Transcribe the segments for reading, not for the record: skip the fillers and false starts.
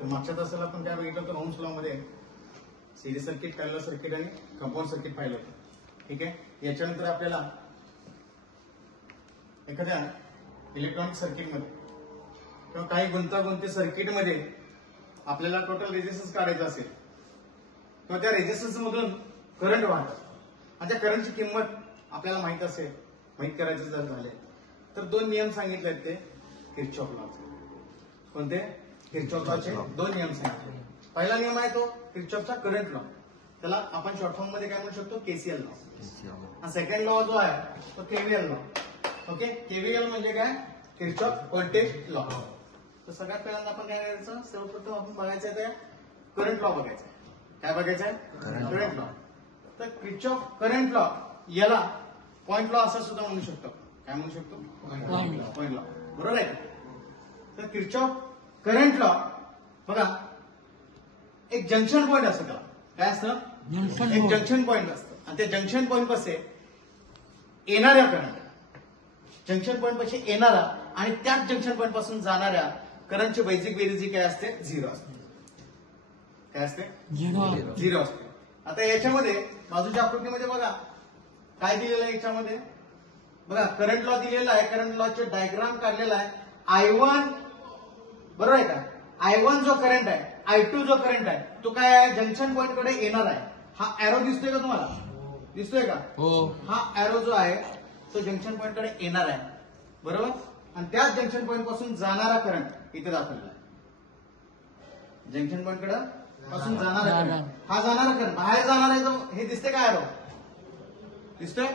तर मागच्या तासाला आपण काय बघितलं होतं, ओम्स लॉ मध्ये सिरीज सर्किट, पॅरलल सर्किट आणि कंपाऊंड सर्किट पाहिलं होतं. ठीक आहे. याच्यानंतर आपल्याला एखाद्या इलेक्ट्रॉनिक सर्किटमध्ये किंवा काही गुंतागुंती सर्किटमध्ये आपल्याला टोटल रेजिस्टन्स काढायचा असेल किंवा त्या रेजिस्टन्स मधून करंट वाहतात आणि त्या करंटची किंमत आपल्याला माहित असेल, माहित करायचं जर झाले तर दोन नियम सांगितले आहेत ते किर्चॉफ लॉचे. कोणते? किर्चॉफ लॉचे दोन नियम सांगितले. पहिला नियम आहे तो किर्चॉफचा करंट लॉ, त्याला आपण शॉर्ट फॉर्म मध्ये काय म्हणू शकतो, केसीएल लॉ. आणि सेकंड लॉ जो आहे तो केव्हीएल लॉ. ओके. केव्हीएल म्हणजे काय? Kirchhoff voltage law. तर सगळ्यात पहिल्यांदा आपण काय करायचं, सर्वप्रथम आपण बघायचं आहे ते करंट लॉ बघायचा. काय बघायचंय? Current law. तर किर्चॉफ करंट लॉ याला पॉइंट लॉ असं सुद्धा म्हणू शकतो. काय म्हणू शकतो? Point law. बरोबर आहे. तर किर्चॉफ करंट लॉ बघा, एक जंक्शन पॉइंट असतं त्याला. काय असतं? एक जंक्शन पॉइंट असतं आणि ते जंक्शन पॉइंट पासे येणाऱ्या करंट, जंक्शन पॉइंट पाशी येणारा आणि त्याच जंक्शन पॉइंट पासून जाणाऱ्या करंटची बेसिक बेरीज काय असते? झिरो असते. काय असते? झिरो असते. आता याच्यामध्ये बाजूच्या आकृतीमध्ये बघा काय दिलेलं आहे. याच्यामध्ये बघा करंट लॉ दिलेला आहे. करंट लॉचे डायग्राम काढलेला आहे. I1 बरोबर आहे का? I1 जो करंट आहे, I2 जो करंट आहे तो काय आहे? जंक्शन पॉइंट कडे येणार आहे. हा एरो दिसतोय का तुम्हाला? दिसतोय का? हो. हा एरो जो आहे तो जंक्शन पॉइंट कडे येणार आहे. बरोबर. आणि त्याच जंक्शन पॉइंट पासून जाणारा करंट इथे दाखवलेला आहे. जंक्शन पॉइंट कडे पासून जाणारा करंट, हा जाणारा करंट बाहेर जाणार आहे. हे दिसते का एरो? दिसतोय.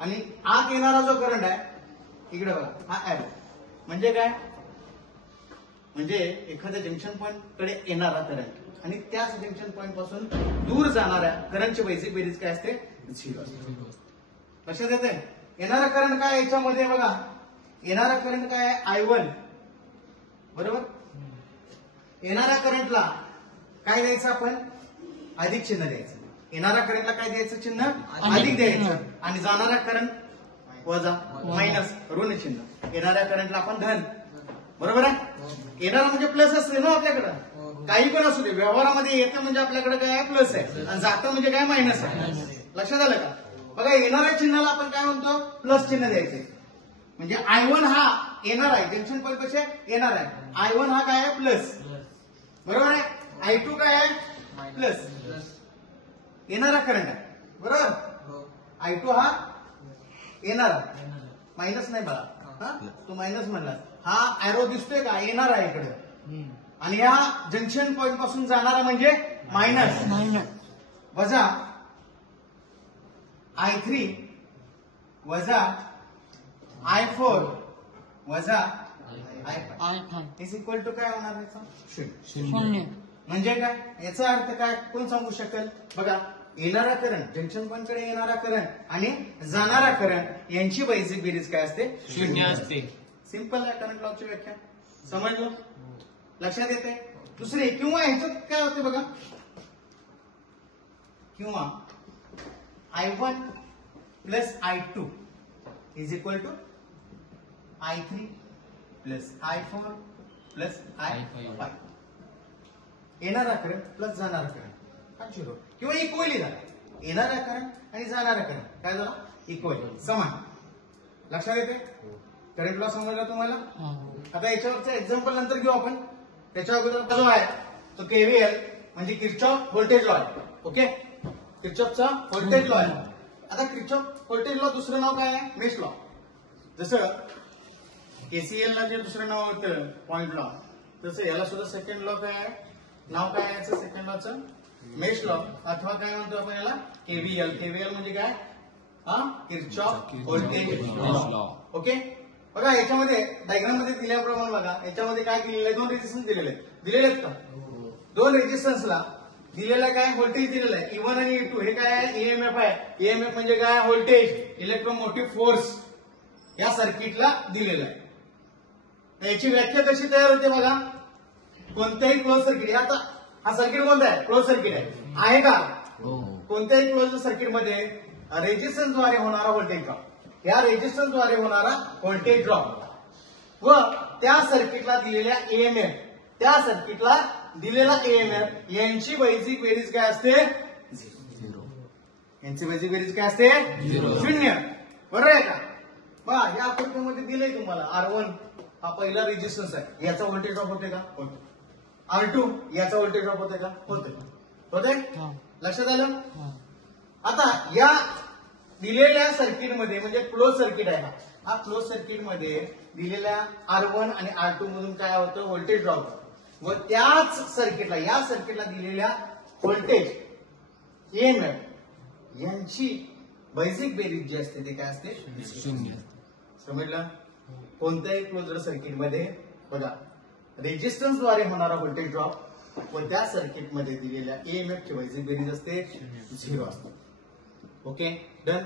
आणि आत येणारा जो करंट आहे इकडे बघा, हा एरो म्हणजे काय? म्हणजे एखाद्या जंक्शन पॉइंट कडे येणारा करंट आणि त्याच जंक्शन पॉइंट पासून दूर जाणाऱ्या करंटची बेसिक बेरीज काय असते? झिरो असते. लक्षात येते? येणारा करंट काय याच्यामध्ये बघा, येणारा करंट काय आहे? I1. बरोबर. येणाऱ्या करंटला काय द्यायचं आपण? अधिक चिन्ह द्यायचं. येणाऱ्या करंटला काय द्यायचं? चिन्ह अधिक द्यायचं. आणि जाणारा करंट वजा, मायनस, ऋण चिन्ह. येणाऱ्या करंटला आपण धन. बरोबर आहे. येणारा म्हणजे प्लस असते ना आपल्याकडं, काही पण असू दे. व्यवहारामध्ये येतं म्हणजे आपल्याकडे काय आहे? प्लस आहे. आणि जातं म्हणजे काय? मायनस आहे. लक्षात आलं का? बघा येणाऱ्या चिन्हाला आपण काय म्हणतो? प्लस चिन्ह द्यायचे. म्हणजे I1 हा येणार आहे, जंक्शन पॉइंट पेक्षा येणार आहे. I1 हा काय आहे? प्लस. बरोबर आहे. I2 काय आहे? प्लस. येणारा करंट आहे. बरोबर. I2 हा येणारा, मायनस नाही बघा. हा तो मायनस म्हणला. हा एरो दिसतोय का? येणार आहे इकडे. आणि या जंक्शन पॉइंट पासून जाणारा म्हणजे मायनस. वजा I3 वजा I4 वजा I5 इज इक्वल टू काय होणार याचा? शून्य. म्हणजे काय? याचा अर्थ काय? कोण सांगू शकेल? बघा येणारा करंट, जंक्शन पॉइंट कडे येणारा करंट आणि जाणारा करंट यांची बेसिक बेरीज काय असते? शून्य असते. सिंपल आहे करंट लॉची व्याख्या. समजलं? लक्षात येते? दुसरे किंवा ह्याच्यात काय होते बघा, किंवा I1 plus I2 is equal to I3 plus I4 plus I5. येणारा करंट प्लस जाणारा करंट हा झिरो किंवा इक्वली झाला. येणारा करंट आणि जाणारा करंट काय झाला? इक्वली, समान. लक्षात येते? करंट लॉ समजला तुम्हाला? आता याच्यावरचं एक्झाम्पल नंतर घेऊ आपण. त्याच्या अगोदर जो आहे तो केव्हीएल म्हणजे किर्चॉफ व्होल्टेज लॉ आहे. ओके. किर्चॉफचा व्होल्टेज लॉ आहे. आता किर्चॉफ व्होल्टेज लॉ दुसरं नाव काय आहे? Mesh law. जसं केसीएल ला जे दुसरं नाव होतं पॉइंट लॉ, तसं याला सुद्धा सेकंड लॉ काय आहे? नाव काय आहे सेकंड लॉचं? मेश लॉ, अथवा काय म्हणतो आपण याला? केव्हीएल. केव्हीएल म्हणजे काय? हा किर्चॉफ व्होल्टेज लॉ. ओके. बघा याच्यामध्ये डायग्राम मध्ये दिल्याप्रमाणे बघा याच्यामध्ये काय दिलेलं आहे? दोन रेजिस्टन्स दिलेले आहेत का? दोन रेजिस्टन्सला दिलेला काय? व्होल्टेज दिलेला आहे. E1 आणि E2. हे काय आहे? ईएमएफ आहे. ईएमएफ म्हणजे काय? व्होल्टेज, इलेक्ट्रोमोटिव्ह फोर्स या सर्किटला दिलेला आहे. याची व्याख्या कशी तयार होते बघा. कोणत्याही क्लोज सर्किट, आता हा सर्किट कोणता आहे? क्लोज सर्किट आहे का? कोणत्याही क्लोज सर्किटमध्ये रेजिस्टन्सद्वारे होणारा व्होल्टेज ड्रॉप, या रेजिस्टन्सद्वारे होणारा व्होल्टेज ड्रॉप व त्या सर्किटला दिलेल्या ईएमएफ त्या सर्किटला दिलेला ईएमएफ यांची बेसिक बेरीज काय असते? 0. यांची बेसिक बेरीज काय असते? 0. बरोबर आहे का? बघा या आकृतीमध्ये दिलंय तुम्हाला R1 हा पहिला रेजिस्टन्स आहे, याचा व्होल्टेज ड्रॉप होते का? होतो. R2 याचा व्होल्टेज ड्रॉप होते का? होते. लक्षात आलं? आता या दिलेल्या सर्किटमध्ये म्हणजे क्लोज सर्किट आहे हा क्लोज सर्किट मध्ये दिलेल्या R1 आणि R2 मधून काय होतं? व्होल्टेज ड्रॉप होतं. व त्याच सर्किटला या सर्किटला दिलेल्या व्होल्टेज ईएमएफ यांची बेसिक बेरीज जी असते ते काय असते? 0. समजलं? कोणत्याही क्लोज्ड सर्किटमध्ये बघा रेजिस्टन्स द्वारे होणारा व्होल्टेज ड्रॉप व त्या सर्किटमध्ये दिलेल्या ईएमएफ ची बेसिक बेरीज असते 0 असते. Okay done.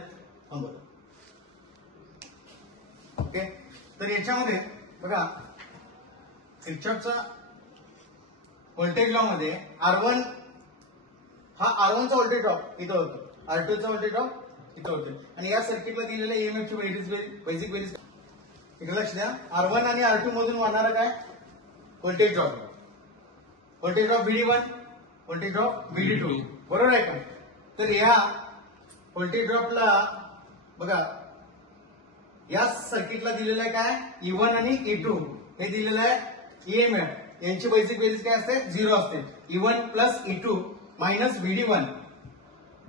ओके तर याच्यामध्ये बघा किर्चॉफचा व्होल्टेज लॉ मध्ये R1 हा R1चा व्होल्टेज ड्रॉप इथं होतो, R2चा व्होल्टेज ड्रॉप इथं होतो आणि या सर्किटला दिलेल्या ईएमएफ ची बेसिक बेरीज इकडे लक्ष द्या. R1 आणि R2 मधून वाहणारा काय? Voltage drop VD1, voltage drop VD2. बरोबर आहे का? तर या व्होल्टेज ड्रॉपला बघा या सर्किटला दिलेलं आहे काय? E1 आणि E2 हे दिलेलं आहे ईएमएफ यांची बेसिक बेरीज काय असते? 0 असते. E1 plus E2 minus VD1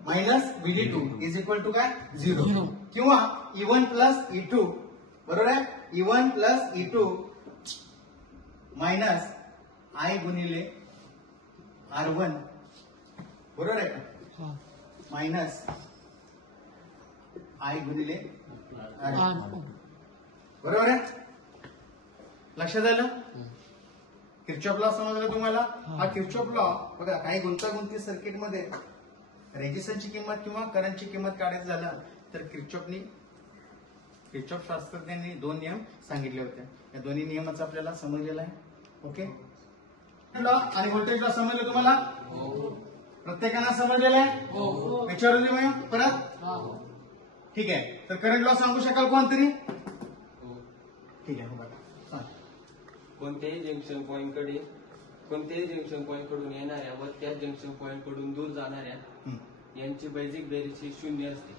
minus VD2 is equal to काय? 0. किंवा E1 प्लस E2 बरोबर आहे? E1 plus E2 minus I गुणिले R1 बरोबर आहे का? मायनस I गुणिले R2 बरोबर आहे? लक्षात आलं? किर्चॉफ लॉ समजलं तुम्हाला? हा किर्चॉफ लॉ बघा काही गुंतागुंती सर्किट मध्ये रेजिस्टन्सची किंमत किंवा करंटची किंमत काढायचं झालं तर किर्चॉफ शास्त्रज्ञांनी 2 नियम सांगितले होते. या दोन्ही नियमाचं आपल्याला समजलेलं आहे. ओके लॉ आणि व्होल्टेज लॉ समजलं तुम्हाला? प्रत्येकानं समजलेलं आहे? याच्यावर परत ठीक आहे. तर करंट लॉ सांगू शकाल कोणतरी? ठीक आहे बघा. कोणत्याही जंक्शन पॉइंट कडून येणाऱ्या व त्या जंक्शन पॉइंट कडून दूर जाणाऱ्या यांची बेसिक बेरीज ही 0 असते.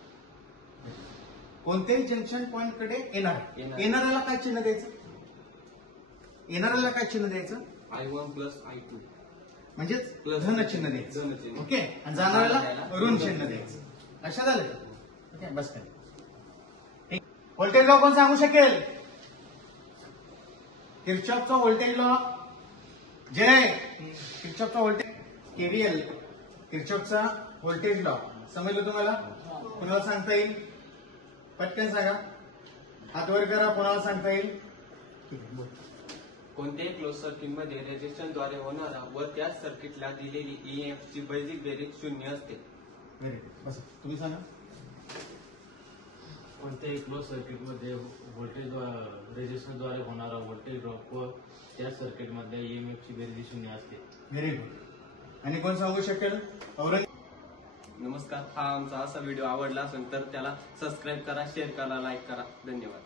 कोणत्याही जंक्शन पॉइंट कडे येणाऱ्याला काय चिन्ह द्यायचं? येणाऱ्याला काय चिन्ह द्यायचं? I1 प्लस I2 म्हणजेच धन चिन्ह द्यायचं. ओके आणि जाणाऱ्याला ऋण चिन्ह द्यायचं. लक्षात आलं? ओके बस काय व्होल्टेज लॉ कोण सांगू शकेल? किर्चॉफचा voltage law किर्चॉफचा voltage KVL किर्चॉफचा voltage law समजलं तुम्हाला? कुणाला सांगता येईल? पटकन सांगा. हात वर करा. कोणाला सांगता येईल? ठीक आहे बोल. कोणत्याही क्लोज सर्किट मध्ये रेजिस्टन्सद्वारे होणारा व त्या सर्किटला दिलेली ईएमएफ ची बेसिक बेरीज 0 असते. Very good. बस तुम्ही सांगा. कोणत्याही क्लोज सर्किटमध्ये व्होल्टेज रेजिस्टन्सद्वारे होणारा व्होल्टेज ड्रॉप व त्या सर्किटमध्ये ईएमएफ ची बेरीज 0 असते. Very good. आणि कोण सांगू शकेल? नमस्कार. हा आमचा असा व्हिडिओ आवडला असेल तर त्याला सबस्क्राईब करा, शेअर करा, लाईक करा. धन्यवाद.